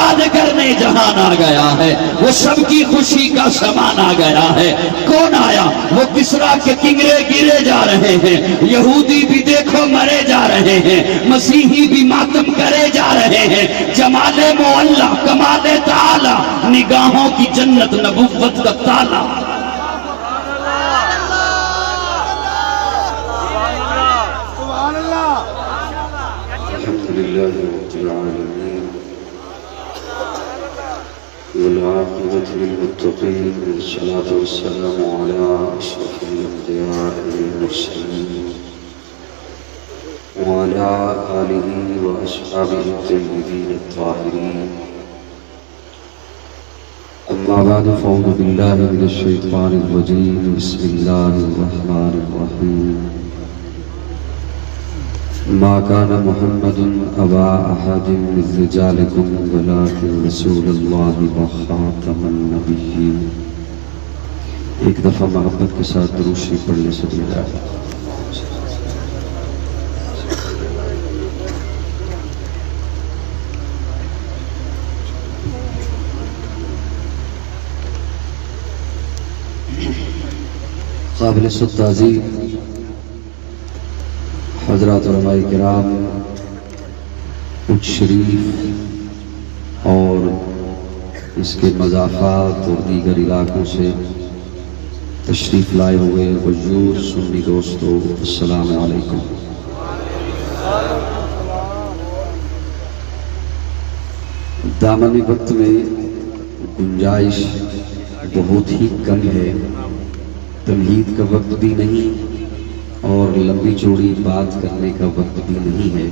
آباد کرنے جہان آ گیا ہے، وہ سب کی خوشی کا سامان آ گیا ہے۔ کون آیا؟ وہ کسرا کے کنگرے گرے جا رہے ہیں، یہودی بھی دیکھو مرے جا رہے ہیں، مسیحی بھی ماتم کرے جا رہے ہیں۔ جمال معلا، کمال تعالی، نگاہوں کی جنت، نبوت کا تالا۔ لله رب العالمين والعاقبة للمتقين، والصلاة والسلام على أشرف الأنبياء والمرسلين وعلى آله وأصحابه الطيبين الطاهرين. أما بعد فأعوذ بالله من الشيطان الرجيم. بسم الله الرحمن الرحيم. ما كان محمد أبا أحد من رجالكم ولكن رسول الله وخاتم النبيين. ایک دفعہ محبت کے ساتھ درود شریف پڑھ لے سبھی جائے. قابل تعظیم حضرات علماء کرام، کچھ شریف اور اس کے مضافات اور دیگر علاقوں سے تشریف لائے ہوئے حضور سنی دوستو، السلام علیکم. دامن وقت میں گنجائش بہت ہی کم ہے، تمہید کا وقت بھی نہیں اور لمبی چوڑی بات کرنے کا وقت بھی نہیں ہے.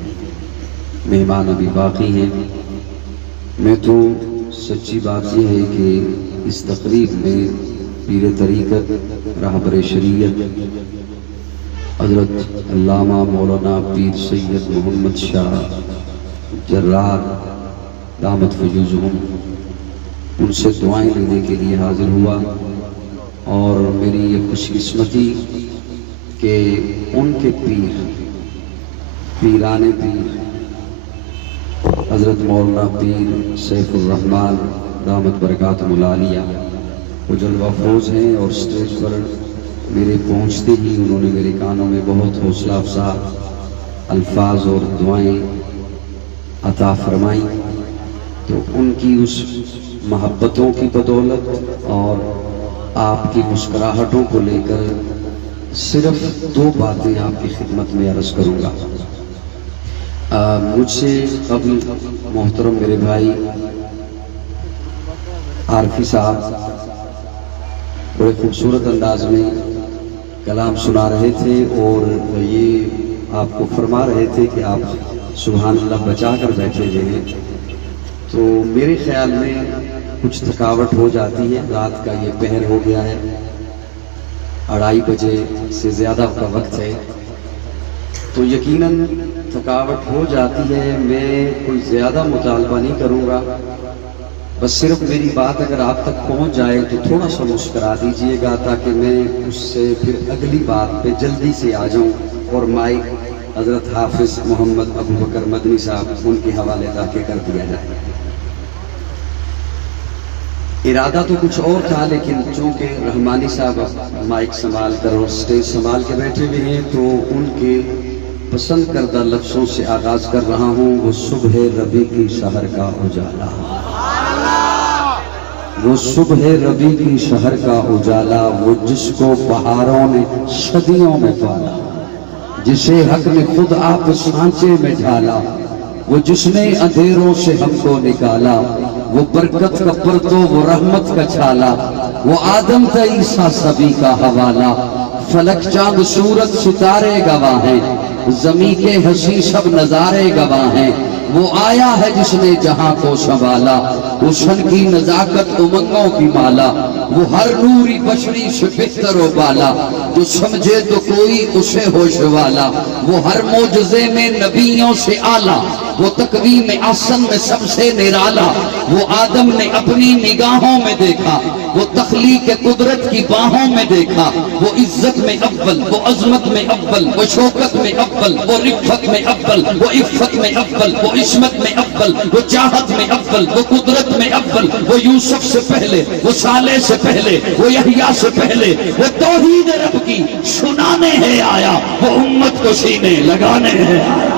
مہمان ابھی باقی ہیں. میں تو سچی بات یہ ہے کہ اس تقریب میں پیر طریقت، رہبر شریعت حضرت علامہ مولانا پیر سید محمد شاہ جرار دامت فیوزہم، ان سے دعائیں لینے کے لیے حاضر ہوا. اور میری یہ خوش قسمتی کہ ان کے پیران پیر حضرت مولانا پیر سیف الرحمن دامت برکاتہم العالیہ وہ جلوہ افروز ہیں، اور سٹیج پر میرے پہنچتے ہی انہوں نے میرے کانوں میں بہت حوصلہ افزا الفاظ اور دعائیں عطا فرمائیں. تو ان کی اس محبتوں کی بدولت اور آپ کی مسکراہٹوں کو لے کر صرف دو باتیں آپ کی خدمت میں عرض کروں گا. مجھ سے قبل محترم میرے بھائی عارفی صاحب بڑے خوبصورت انداز میں کلام سنا رہے تھے، اور یہ آپ کو فرما رہے تھے کہ آپ سبحان اللہ بچا کر بیٹھے ہوئے ہیں. تو میرے خیال میں کچھ تھکاوٹ ہو جاتی ہے. رات کا یہ پہر ہو گیا ہے، 2:30 بجے سے زیادہ کا وقت ہے، تو یقیناً تھکاوٹ ہو جاتی ہے. میں کوئی زیادہ مطالبہ نہیں کروں گا، بس صرف میری بات اگر آپ تک پہنچ جائے تو تھوڑا سا مسکرا دیجئے گا، تاکہ میں اس سے پھر اگلی بات پہ جلدی سے آ جاؤں اور مائک حضرت حافظ محمد ابو بکر مدنی صاحب ان کے حوالے تاکہ کر دیا جائے. ارادہ تو کچھ اور تھا، لیکن چونکہ رحمانی صاحب مائک سنبھال کر اور سٹیج سنبھال کے بیٹھے ہوئے ہیں، تو ان کے پسند کردہ لفظوں سے آغاز کر رہا ہوں. وہ صبح ربیع کی شہر کا اجالا، وہ صبح ربیع کی شہر کا اجالا، وہ جس کو بہاروں نے صدیوں میں پالا، جسے حق نے خود آپ سانچے میں ڈھالا، وہ جس نے اندھیروں سے ہم کو نکالا، وہ برکت کا پرتو، وہ رحمت کا چھالا، وہ آدم کا عیسیٰ سبھی کا حوالہ. فلک چاند سورج ستارے گواہ ہیں، زمین کے حسین سب نظارے گواہ ہیں. وہ آیا ہے جس نے جہاں کو سنبھالا، وہ شن کی نزاکت امنگوں کی مالا، وہ ہر نوری بشری سے بہتر و بالا، جو سمجھے تو کوئی اسے ہوش والا. وہ ہر معجزے میں نبیوں سے اعلیٰ، وہ تقویم احسن میں سب سے نرالا. وہ آدم نے اپنی نگاہوں میں دیکھا، وہ تخلیق قدرت کی باہوں میں دیکھا. وہ عزت میں اول، وہ عظمت میں اول، وہ شوکت میں اول، وہ رفت میں اول، وہ عفت میں اول، وہ عصمت میں اول، وہ چاہت میں اول، وہ قدرت میں اول، وہ یوسف سے پہلے، وہ صالح سے پہلے، وہ یحییٰ سے پہلے، وہ توحید رب کی سنانے ہے آیا، وہ امت کو سینے لگانے ہے آیا،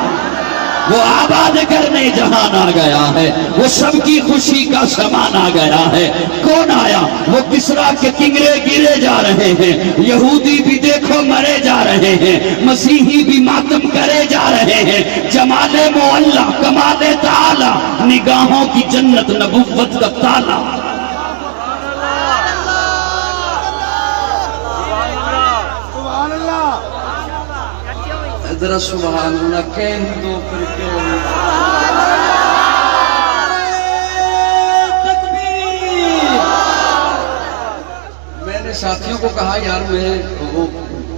وہ آباد کرنے جہان آ گیا ہے، وہ سب کی خوشی کا سامان آ گیا ہے۔ کون آیا؟ وہ کسرا کے کنگرے گرے جا رہے ہیں، یہودی بھی دیکھو مرے جا رہے ہیں، مسیحی بھی ماتم کرے جا رہے ہیں۔ جمال معلا، کمال تعالی، نگاہوں کی جنت، نبوت کا تالا۔ ذرا سبحان اللہ کہہ دو پھر میں نے ساتھیوں کو کہا یار میں وہ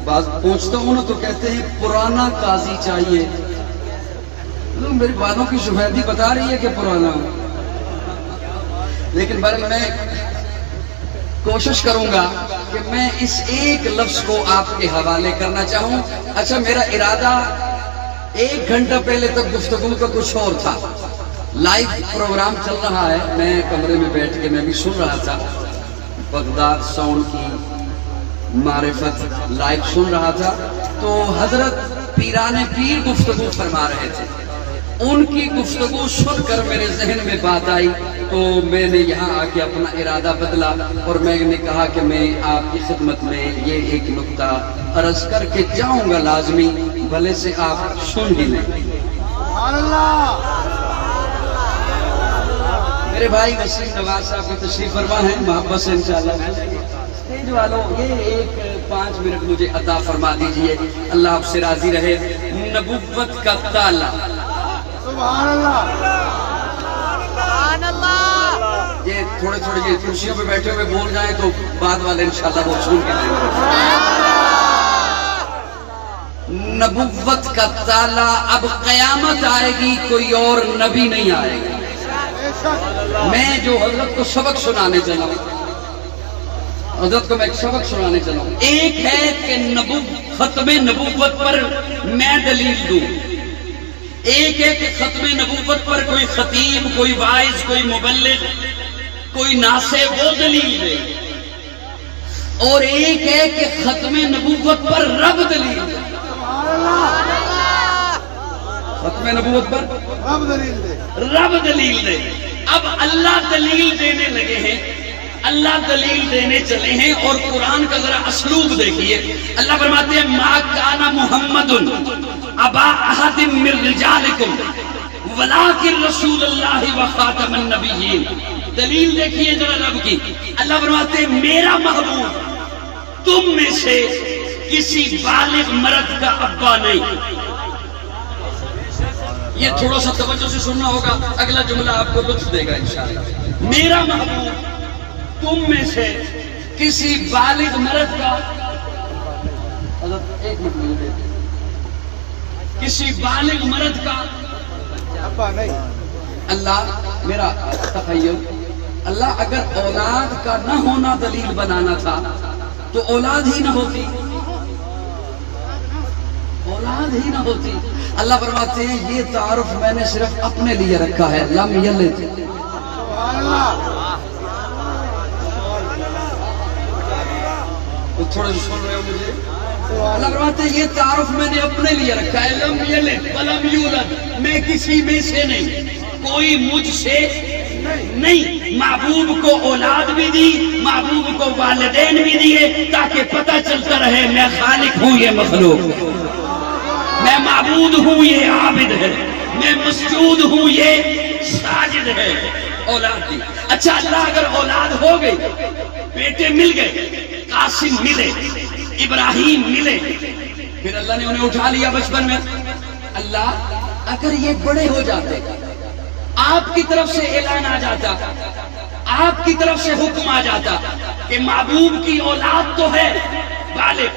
بات پوچھتا ہوں نا تو کہتے ہیں پرانا قاضی چاہیے، میری باتوں کی شفیدی بتا رہی ہے کہ پرانا، لیکن بہرحال میں کوشش کروں گا کہ میں اس ایک لفظ کو آپ کے حوالے کرنا چاہوں۔ اچھا میرا ارادہ 1 گھنٹہ پہلے تک گفتگو کا کچھ اور تھا، لائیو پروگرام چل رہا ہے، میں کمرے میں بیٹھ کے میں بھی سن رہا تھا، بغداد ساؤنڈ کی معرفت لائیو سن رہا تھا، تو حضرت پیران پیر گفتگو فرما رہے تھے، ان کی گفتگو سن کر میرے ذہن میں بات آئی، تو میں نے یہاں آ کے اپنا ارادہ بدلا اور میں نے کہا کہ میں آپ کی خدمت میں یہ ایک نکتہ عرض کر کے جاؤں گا لازمی، بھلے سے آپ سن ہی لیں۔ سبحان اللہ۔ میرے بھائی وسیم نواز صاحب کی تشریف فرما ہے، محبت سے انشاءاللہ اسٹیج والوں یہ ایک 5 منٹ مجھے عطا فرما دیجئے، اللہ آپ سے راضی رہے۔ نبوت کا تالا، سبحان اللہ۔ یہ تھوڑے یہ کرسیوں پہ بیٹھے ہوئے بول جائیں تو بعد والے انشاءاللہ وہ سن کے دیں گے۔ نبوت کا تالا، اب قیامت آئے گی کوئی اور نبی نہیں آئے گا۔ میں جو حضرت کو سبق سنانے چلا ہوں، حضرت کو میں ایک سبق سنانے چلا ہوں، ایک ہے کہ ختم نبوت پر میں دلیل دوں، ایک ہے کہ ختم نبوت پر کوئی خطیب، کوئی واعظ، کوئی مبلغ، کوئی ناصح وہ دلیل دے، اور ایک ہے کہ ختم نبوت پر رب دلیل دے۔ ختم نبوت پر رب دلیل دے۔ اب اللہ دلیل دینے لگے ہیں، اللہ دلیل دینے چلے ہیں، اور قرآن کا ذرا اسلوب دیکھیے۔ اللہ فرماتے ہیں ما کان محمد ابا احد من رجالکم ولکن رسول اللہ وخاتم النبیین۔ دلیل دیکھیے ذرا رب کی، اللہ فرماتے ہیں میرا محبوب تم میں سے کسی بالغ مرد کا ابا نہیں۔ یہ تھوڑا سا توجہ سے سننا ہوگا، اگلا جملہ آپ کو لطف دے گا انشاءاللہ۔ میرا محبوب تم میں سے کسی بالغ مرد کا، ایک منٹ مجھے، کسی بالغ مرد کا ابا نہیں۔ اللہ میرا تخیل، اللہ اگر اولاد کا نہ ہونا دلیل بنانا تھا تو اولاد ہی نہ ہوتی، اولاد ہی نہ ہوتی۔ اللہ فرماتے ہیں یہ تعارف میں نے صرف اپنے لیے رکھا ہے، لم یلد۔ سبحان اللہ۔ تھوڑا سن رہے ہو مجھے؟ اللہ فرماتے ہیں یہ تعارف میں نے اپنے لیے رکھا ہے، لم یلد ولم یولد، میں کسی میں سے نہیں، کوئی مجھ سے نہیں۔ محبوب کو اولاد بھی دی، محبوب کو والدین بھی دیے، تاکہ پتہ چلتا رہے میں خالق ہوں، یہ مخلوق، میں معبود ہوں، یہ عابد ہے، میں مسجود ہوں، یہ ساجد ہے۔ اولاد دی۔ اچھا اللہ اگر اولاد ہو گئی، بیٹے مل گئے، قاسم ملے، ابراہیم ملے، پھر اللہ نے انہیں اٹھا لیا بچپن میں۔ اللہ اگر یہ بڑے ہو جاتے، آپ کی طرف سے اعلان آ جاتا، آپ کی طرف سے حکم آ جاتا کہ محبوب کی اولاد تو ہے بالغ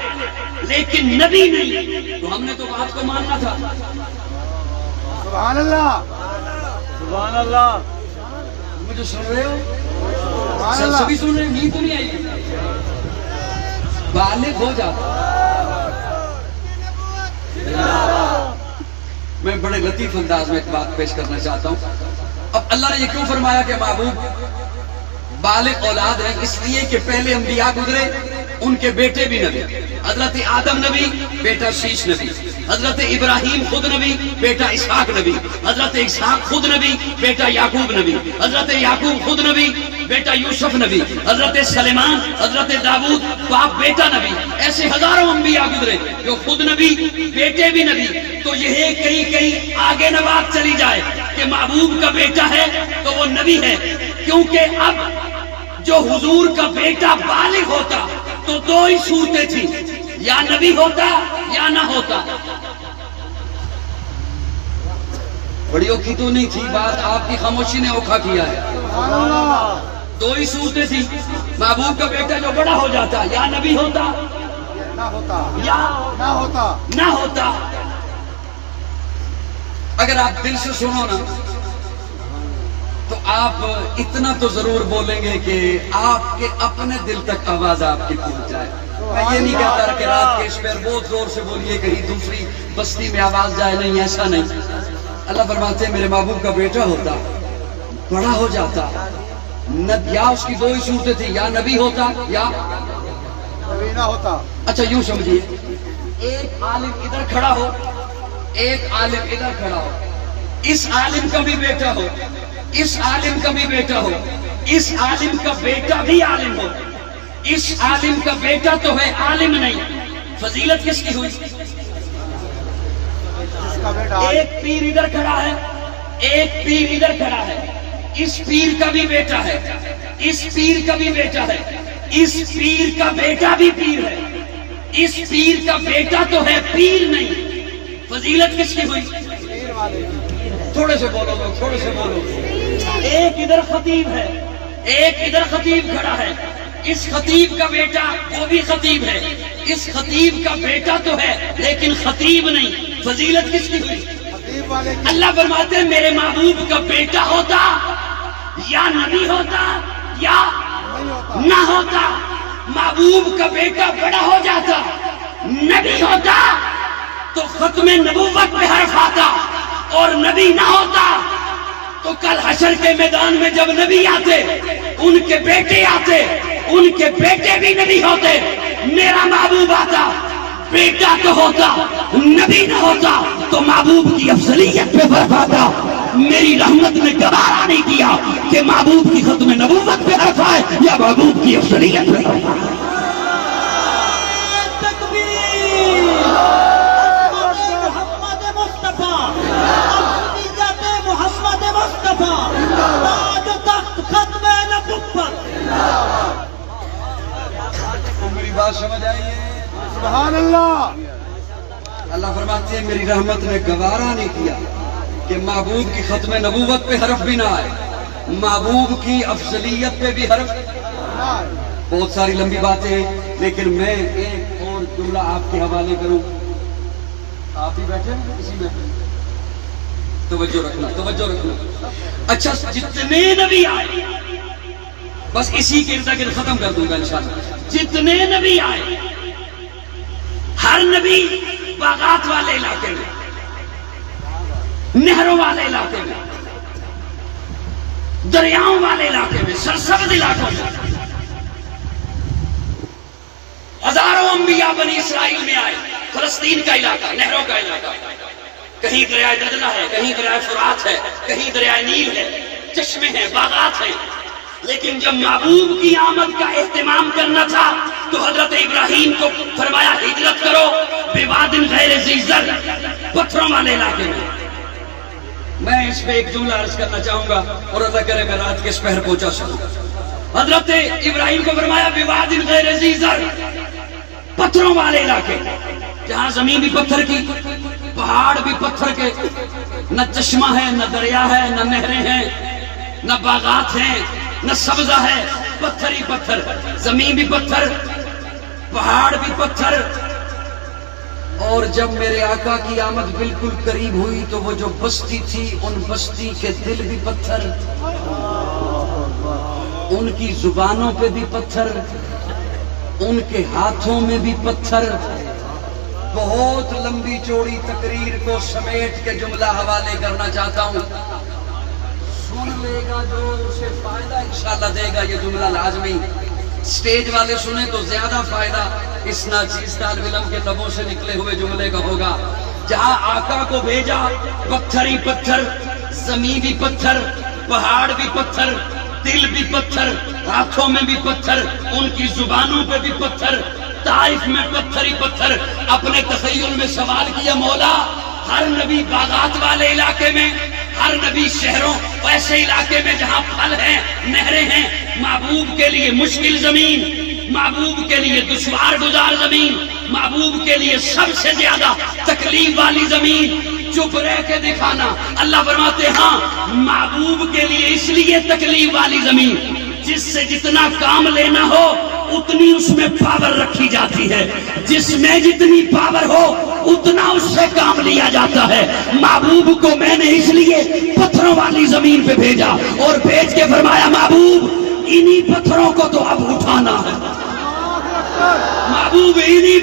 لیکن نبی نہیں، تو ہم نے تو بات کو ماننا تھا۔ سبحان اللہ۔ سبحان اللہ۔ مجھے سن رہے ہو؟ سبحان اللہ۔ سبھی سن رہے ہیں؟ نیند تو نہیں آئی؟ بالغ ہو جاتا، میں بڑے لطیف انداز میں ایک بات پیش کرنا چاہتا ہوں. اب اللہ نے یہ کیوں فرمایا کہ محبوب بالغ اولاد ہیں؟ اس لیے کہ پہلے انبیاء گزرے، ان کے بیٹے بھی نبی. حضرت آدم نبی، بیٹا شیش نبی. حضرت ابراہیم خود نبی، بیٹا اسحاق نبی. حضرت اسحاق خود نبی، بیٹا یعقوب نبی. حضرت یعقوب خود نبی، بیٹا یوسف نبی. حضرت سلیمان، حضرت داؤد باپ بیٹا نبی. ایسے ہزاروں انبیاء گزرے جو خود نبی، بیٹے بھی نبی. تو یہ کہیں آگے نہ بات چلی جائے کہ محبوب کا بیٹا ہے تو وہ نبی ہے، کیونکہ اب جو حضور کا بیٹا بالغ ہوتا تو دو ہی صورتیں تھیں، یا نبی ہوتا یا نہ ہوتا. بڑی اوکھی تو نہیں تھی بات، آپ کی خاموشی نے اوکھا کیا ہے. سبحان اللہ. دو ہی صورتیں تھیں. محبوب کا بیٹا جو بڑا ہو جاتا یا نبی ہوتا نہ ہوتا یا نہ ہوتا. نہ ہوتا. اگر آپ دل سے سنو نا تو آپ اتنا تو ضرور بولیں گے کہ آپ کے اپنے دل تک آواز آپ کی پہنچ جائے. میں یہ نہیں کہتا کہ رات کے اس پیر بہت زور سے بولیے کہیں دوسری بستی میں آواز جائے، نہیں، ایسا نہیں. اللہ فرماتے ہیں میرے محبوب کا بیٹا ہوتا، بڑا ہو جاتا، یا اس کی دو ہی صورتیں تھیں، یا نبی ہوتا یا نبی نہ ہوتا. اچھا یوں سمجھیے، ایک عالم ادھر کھڑا ہو، ایک عالم ادھر کھڑا ہو، اس عالم کا بھی بیٹا ہو، اس عالم کا بھی بیٹا ہو، اس عالم کا بیٹا بھی عالم ہو. اس عالم کا بیٹا تو ہے، عالم نہیں. فضیلت کس کی ہوئی؟ جس کا بیٹا ایک پیر ادھر کھڑا ہے، ایک پیر ادھر کھڑا ہے. اس پیر کا بھی بیٹا ہے، اس پیر کا بھی بیٹا ہے، اس پیر کا بیٹا بھی پیر ہے. اس پیر کا بیٹا تو ہے، پیر نہیں. فضیلت کس کی ہوئی؟ پیر والے کی. تھوڑے سے بولو لوگ، تھوڑے سے بولو. ایک ادھر خطیب ہے، ایک ادھر خطیب کھڑا ہے. اس خطیب کا بیٹا وہ بھی خطیب ہے. اس خطیب کا بیٹا تو ہے لیکن خطیب نہیں. فضیلت کس کی ہوئی؟ خطیب والے کی. اللہ فرماتے ہیں میرے محبوب کا بیٹا ہوتا یا نبی ہوتا یا نہیں ہوتا. نہ ہوتا. محبوب کا بیٹا بڑا ہو جاتا، نبی ہوتا تو ختم نبوت پہ حرف آتا، اور نبی نہ ہوتا تو کل حشر کے میدان میں جب نبی آتے، ان کے بیٹے آتے، ان کے بیٹے بھی نبی ہوتے. میرا محبوب آتا، بیٹا تو ہوتا، نبی نہ ہوتا تو محبوب کی افضلیت پہ فرق آتا. میری رحمت نے گوارا نہیں کیا کہ محبوب کی ختم نبوت پہ حرف آئے یا محبوب کی افضلیت پہ حرف آئے. میری بات سمجھ آئی ہے؟ سبحان اللہ. اللہ فرماتے ہیں میری رحمت نے گوارا نہیں کیا کہ محبوب کی ختم نبوت پہ حرف بھی نہ آئے، محبوب کی افضلیت پہ بھی حرف. بہت ساری لمبی باتیں ہیں لیکن میں ایک اور جملہ آپ کے حوالے کروں. آپ ہی بیٹھے ہیں اسی میں، توجہ رکھنا، توجہ رکھنا. اچھا جتنے نبی آئے، بس اسی کے ارد گرد ختم کر دوں گا انشاءاللہ. جتنے نبی آئے، ہر نبی باغات والے علاقے میں، نہروں والے علاقے میں، دریاؤں والے علاقے میں، سرسبز علاقوں میں. ہزاروں انبیاء بنی اسرائیل میں آئے. فلسطین کا علاقہ، نہروں کا علاقہ، کہیں دریائے دجلہ ہے، کہیں دریائے فرات ہے، کہیں دریائے نیل ہے، چشمے ہیں، باغات ہیں. لیکن جب محبوب کی آمد کا اہتمام کرنا تھا تو حضرت ابراہیم کو فرمایا ہجرت کرو بواد غیر ذی زرع، پتھروں والے علاقے میں. میں اس پہ ایک جملہ عرض کرنا چاہوں گا اور اللہ کرے میں رات کے اس پہر پہنچا سکوں. حضرت ابراہیم کو فرمایا بواد غیر ذی زرع، پتھروں والے علاقے جہاں زمین بھی پتھر کی، پہاڑ بھی پتھر کے، نہ چشمہ ہے، نہ دریا ہے، نہ نہریں ہیں، نہ باغات ہیں، نہ سبزہ ہے، پتھر ہی پتھر، زمین بھی پتھر، پہاڑ بھی پتھر. اور جب میرے آقا کی آمد بالکل قریب ہوئی تو وہ جو بستی تھی ان بستی کے دل بھی پتھر، ان کی زبانوں پہ بھی پتھر، ان کے ہاتھوں میں بھی پتھر. بہت لمبی چوڑی تقریر کو سمیٹ کے جملہ حوالے کرنا چاہتا ہوں. سن لے گا جو اسے فائدہ انشاءاللہ دے گا یہ جملہ لازمی. سٹیج والے سنیں تو زیادہ فائدہ اس ناچیز طالب علم کے لبوں سے نکلے ہوئے جملے کا ہوگا. جہاں آقا کو بھیجا پتھر ہی پتھر، زمین بھی پتھر، پہاڑ بھی پتھر، دل بھی پتھر، ہاتھوں میں بھی پتھر، ان کی زبانوں پہ بھی پتھر، طائف میں پتھر ہی پتھر. اپنے تخیل میں سوال کیا مولا ہر نبی باغات والے علاقے میں، ہر نبی شہروں ایسے علاقے میں جہاں پھل ہیں، نہریں ہیں، محبوب کے لیے مشکل زمین، محبوب کے لیے دشوار گزار زمین، محبوب کے لیے سب سے زیادہ تکلیف والی زمین، چپ رہ کے دکھانا. اللہ فرماتے ہاں محبوب کے لیے اس لیے تکلیف والی زمین جس سے جتنا کام لینا ہو اتنی اس میں پاور رکھی جاتی ہے، جس میں جتنی پاور ہو اتنا اس سے کام لیا جاتا ہے. محبوب کو میں نے اس لیے پتھروں والی زمین پہ بھیجا اور بھیج کے فرمایا محبوب انہی پتھروں کو تو اب اٹھانا ہے. محبوب انہی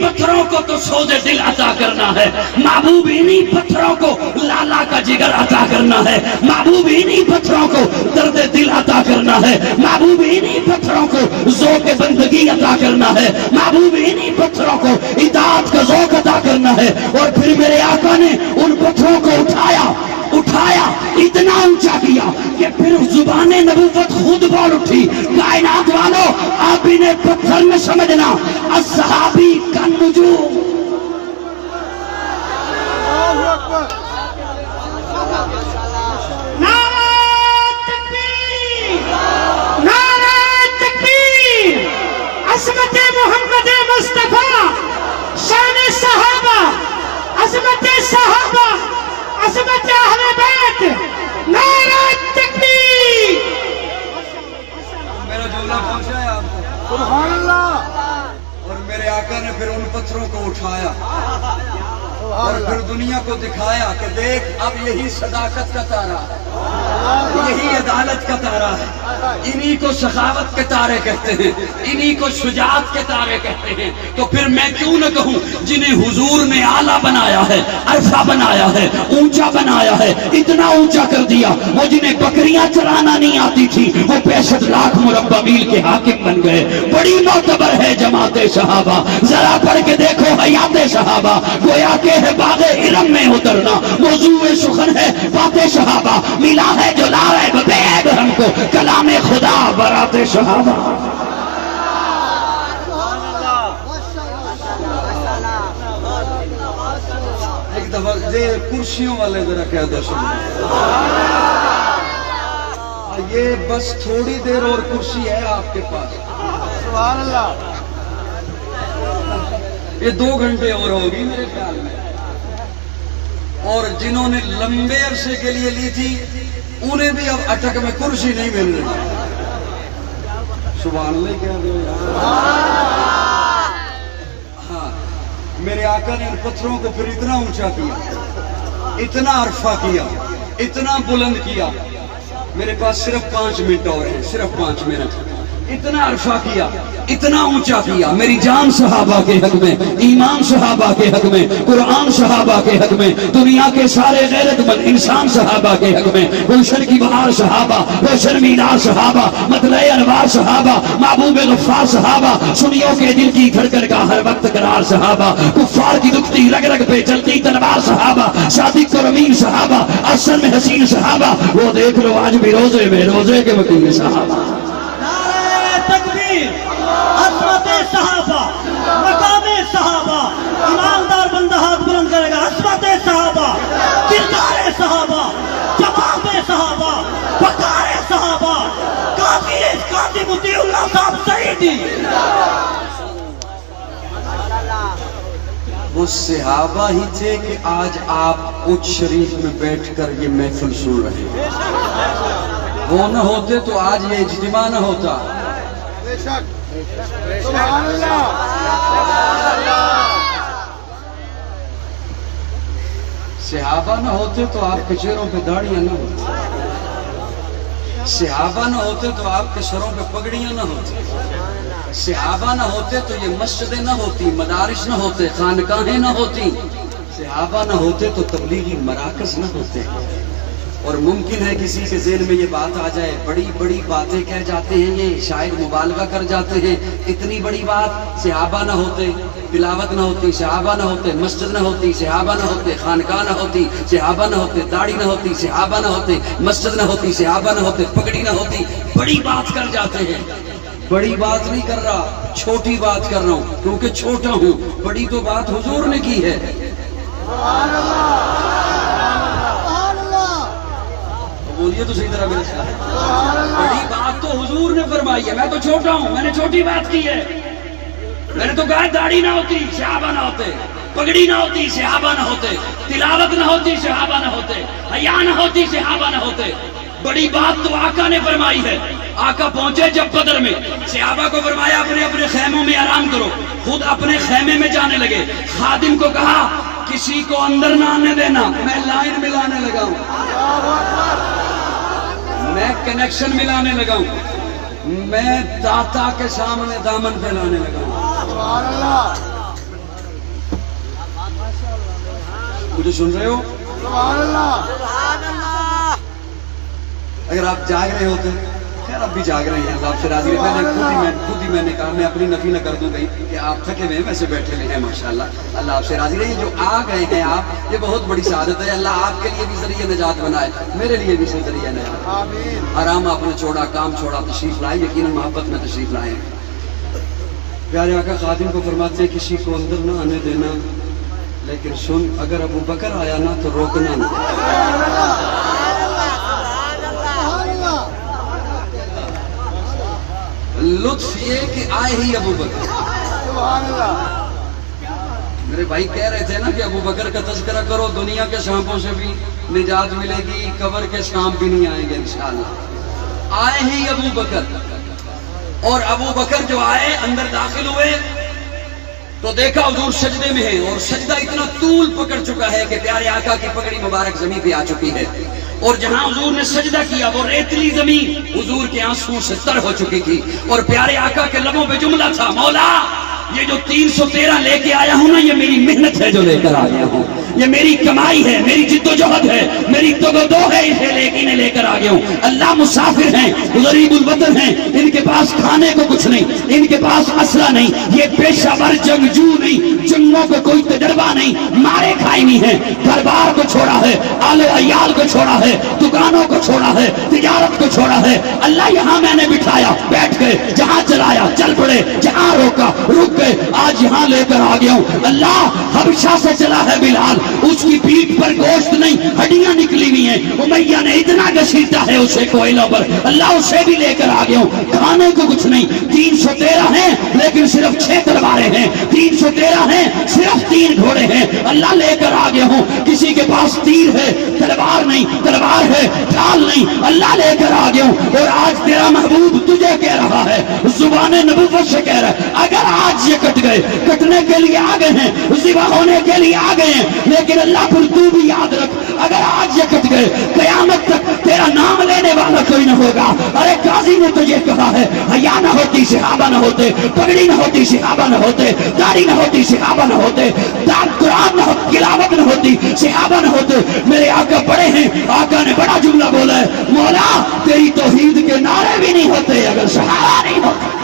پتھروں کو تو سود دل عطا کرنا ہے. محبوب انہی پتھروں کو لالا کا جگر عطا کرنا ہے. محبوب انہی پتھروں کو درد دل عطا کرنا ہے. محبوب انہی پتھروں کو ذوق بندگی عطا کرنا ہے. محبوب انہی پتھروں کو اطاعت کا ذوق عطا کرنا ہے. اور پھر میرے آقا نے ان پتھروں کو اٹھایا اتنا اونچا کیا کہ پھر زبان نبوت خود بول اٹھی. کائنات والوں آپ انہیں پتھر میں سمجھنا الصحابی کا نجوم. اللہ اکبر. نعرہ تکبیر، نعرہ تکبیر. عظمت محمد مصطفیٰ، شان صحابہ، عظمت صحابہ، عظمت اہل بیت. نعرہ تکبیر. میرا جملہ پہنچا ہے آپ کو؟ سبحان اللہ. اور میرے آقا نے پھر ان پتھروں کو اٹھایا اور پھر دنیا کو دکھایا کہ دیکھ اب یہی صداقت کا تارا ہے، یہی عدالت کا تارا ہے. انہی کو سخاوت کے تارے کہتے ہیں، انہی کو شجاعت کے تارے کہتے ہیں. تو پھر میں کیوں نہ کہوں جنہیں حضور نے اعلیٰ بنایا ہے، عرفہ بنایا ہے، اونچا بنایا ہے، اتنا اونچا کر دیا وہ جنہیں بکریاں چرانا نہیں آتی تھی وہ 65 لاکھ مربع میل کے حاکم بن گئے. بڑی معتبر ہے جماعت صحابہ. ذرا پڑھ کے دیکھو حیات صحابہ. گویا کہ ہے باغ علم میں اترنا، موضوع سخن ہے بات صحابہ. ملا ہے جو لا رہے بے ہم کو کلام خدا برات صحابہ. ایک دفعہ کرسیوں والے ذرا کہہ دو سن، یہ بس تھوڑی دیر اور کرسی ہے آپ کے پاس. سبحان اللہ. یہ 2 گھنٹے اور ہوگی میرے خیال میں. اور جنہوں نے لمبے عرصے کے لیے لی تھی انہیں بھی اب اٹک میں کرسی نہیں مل رہی. سبحان اللہ کہہ دو. ہاں میرے آقا نے ان پتھروں کو پھر اتنا اونچا کیا، اتنا عرفہ کیا، اتنا بلند کیا. میرے پاس صرف 5 منٹ اور ہیں، صرف 5 منٹ. اتنا عرفہ کیا، اتنا اونچا کیا. میری جان صحابہ کے حق میں، ایمان صحابہ کے حق میں، قرآن صحابہ کے حق میں، دنیا کے سارے غیرت مند انسان صحابہ کے حق میں، گلشن کی بہار صحابہ، روشن مینار صحابہ، مطلع انوار صحابہ، محبوب غفار صحابہ، سنیوں کے دل کی دھڑکن کا ہر وقت قرار صحابہ، کفار کی دکھتی رگ رگ پہ چلتی تلوار صحابہ، صادق اور امین صحابہ، احسن میں حسین صحابہ. وہ دیکھ لو آج بھی روزے میں روزے کے وکیل صحابہ. تکبیر. عظمت صحابہ، مقام صحابہ. ایماندار بندہ ہاتھ بلند کرے گا. عظمت صحابہ، کردار صحابہ، جواب صحابہ، وقار صحابہ. قاضی مطیع اللہ صاحب سعیدی. وہ صحابہ ہی تھے کہ آج آپ کچھ شریف میں بیٹھ کر یہ محفل سن رہے ہیں. وہ نہ ہوتے تو آج یہ اجتماع نہ ہوتا. بے شک. سبحان اللہ. صحابہ نہ ہوتے تو آپ کے چہروں پہ داڑیاں نہ ہوتی، صحابہ نہ ہوتے تو آپ کے سروں پہ پگڑیاں نہ ہوتی. صحابہ نہ ہوتے تو یہ مسجدیں نہ ہوتی، مدارس نہ ہوتے، خانقاہیں نہ ہوتی، صحابہ نہ ہوتے تو تبلیغی مراکز نہ ہوتے. اور ممکن ہے کسی کے ذہن میں یہ بات آ جائے، بڑی بڑی باتیں کہہ جاتے ہیں یہ، شاید مبالغہ کر جاتے ہیں، اتنی بڑی بات، صحابہ نہ ہوتے تلاوت نہ ہوتی، صحابہ نہ ہوتے مسجد نہ ہوتی، صحابہ نہ ہوتے خانقاہ نہ ہوتی، صحابہ نہ ہوتے داڑھی نہ ہوتی، صحابہ نہ ہوتے مسجد نہ ہوتی، صحابہ نہ ہوتے پگڑی نہ ہوتی. بڑی بات کر جاتے ہیں. بڑی بات نہیں کر رہا، چھوٹی بات کر رہا ہوں کیونکہ چھوٹا ہوں. بڑی تو بات حضور نے کی ہے. بولیے تو صحیح طرح میرے ساتھ. بڑی بات تو حضور نے فرمائی ہے. میں تو چھوٹا ہوں، میں نے چھوٹی بات کی ہے. میں نے تو کہا داڑھی نہ ہوتی صحابہ نہ ہوتے، پگڑی نہ ہوتی صحابہ نہ ہوتے، تلاوت نہ ہوتی صحابہ نہ ہوتے، حیا نہ ہوتی صحابہ نہ ہوتے. بڑی بات تو آقا نے فرمائی ہے. آقا پہنچے جب بدر میں، صحابہ کو فرمایا اپنے اپنے خیموں میں آرام کرو. خود اپنے خیمے میں جانے لگے. خادم کو کہا کسی کو اندر نہ آنے دینا، میں لائن ملانے لگا ہوں، میں کنیکشن ملانے لگا ہوں، میں داتا کے سامنے دامن پھیلانے لگا ہوں. مجھے سن رہے ہو؟ اگر آپ جاگ رہے ہوتے، خیر اب بھی جاگ رہے ہیں، اللہ آپ سے راضی رہے. خود ہی میں نے کہا میں اپنی نفی نہ کر دوں گئی کہ آپ تھکے ہوئے ویسے بیٹھے ہوئے ہیں. ماشاءاللہ اللہ آپ سے راضی رہے. جو آ گئے ہیں آپ، یہ بہت بڑی سعادت ہے. اللہ آپ کے لیے بھی ذریعہ نجات بنائے، میرے لیے بھی ذریعہ نجات. آرام آپ نے چھوڑا، کام چھوڑا، تشریف لائے. یقیناً محبت میں تشریف لائے. پیارے آقا خادم کو فرماتے کسی کو اندر نہ آنے دینا، لیکن سن اگر ابو بکر آیا نا تو روکنا نہ. لطف یہ کہ آئے ہی ابو بکر. میرے بھائی کہہ رہے تھے نا کہ ابو بکر کا تذکرہ کرو، دنیا کے سانپوں سے بھی نجات ملے گی، قبر کے سانپ بھی نہیں آئیں گے انشاءاللہ. آئے ہی ابو بکر. اور ابو بکر جو آئے اندر داخل ہوئے تو دیکھا حضور سجدے میں ہے، اور سجدہ اتنا طول پکڑ چکا ہے کہ پیارے آقا کی پگڑی مبارک زمین پہ آ چکی ہے. اور جہاں حضور نے سجدہ کیا وہ ریتلی زمین حضور کے آنسوؤں سے تر ہو چکی تھی. اور پیارے آقا کے لبوں پہ جملہ تھا، مولا یہ جو 313 لے کے آیا ہوں نا، یہ میری محنت ہے جو لے کر آ گیا ہوں، یہ میری کمائی ہے، میری جد و جہد ہے، میری تگودو ہے، اسے لے کر آ گیا ہوں. اللہ مسافر ہیں، غریب الوطن ہیں، ان کے پاس کھانے کو کچھ نہیں، ان کے پاس اسلحہ نہیں، یہ پیشہ ور جنگجو نہیں، جنگوں کو کوئی تجربہ نہیں، مارے کھائی نہیں ہے. گھر بار کو چھوڑا ہے، آل و عیال کو چھوڑا ہے، دکانوں کو چھوڑا ہے، تجارت کو چھوڑا ہے. اللہ یہاں میں نے بٹھایا، بیٹھ گئے، جہاں چلایا چل پڑے، جہاں روکا رک گئے، آج یہاں لے کر آ گیا ہوں. اللہ حبشہ سے چلا ہے بلال، اس کی پیٹھ پر گوشت نہیں، ہڈیاں نکلی ہوئی ہیں. امیہ نے اتنا گھسیٹا ہے اسے کوئلوں پر، اللہ اسے بھی لے کر آ گیا ہوں. کھانے کو کچھ نہیں. 313 ہیں لیکن صرف 6 تلواریں ہیں، 313 ہیں صرف 3 گھوڑے ہیں. اللہ لے کر آ گیا ہوں. کسی کے پاس تیر ہے، تلوار نہیں، تلوار ہے ڈھال نہیں، اللہ لے کر آ گیا ہوں. اور آج تیرا محبوب تجھے کہہ رہا ہے، زبان نبوت سے کہہ رہا ہے، اگر آج یہ کٹ گئے، کٹنے کے لیے آ گئے ہیں، ذبح ہونے کے لیے آ گئے ہیں، لیکن اللہ پر تو بھی یاد رکھ، اگر آج یہ کٹ گئے قیامت تک تیرا نام لینے والا کوئی نہ ہوگا. ارے قاضی نے تو یہ کہا ہے، حیا نہ ہوتی صحابہ نہ ہوتے، پگڑی نہ ہوتی صحابہ نہ ہوتے، داڑھی نہ ہوتی صحابہ نہ ہوتے، قرآن نہ ہوتی، تلاوت نہ ہوتی صحابہ نہ ہوتے. میرے آقا بڑے ہیں، آقا نے بڑا جملہ بولا ہے، مولا تیری توحید کے نعرے بھی نہیں ہوتے اگر صحابہ نہیں ہوتے.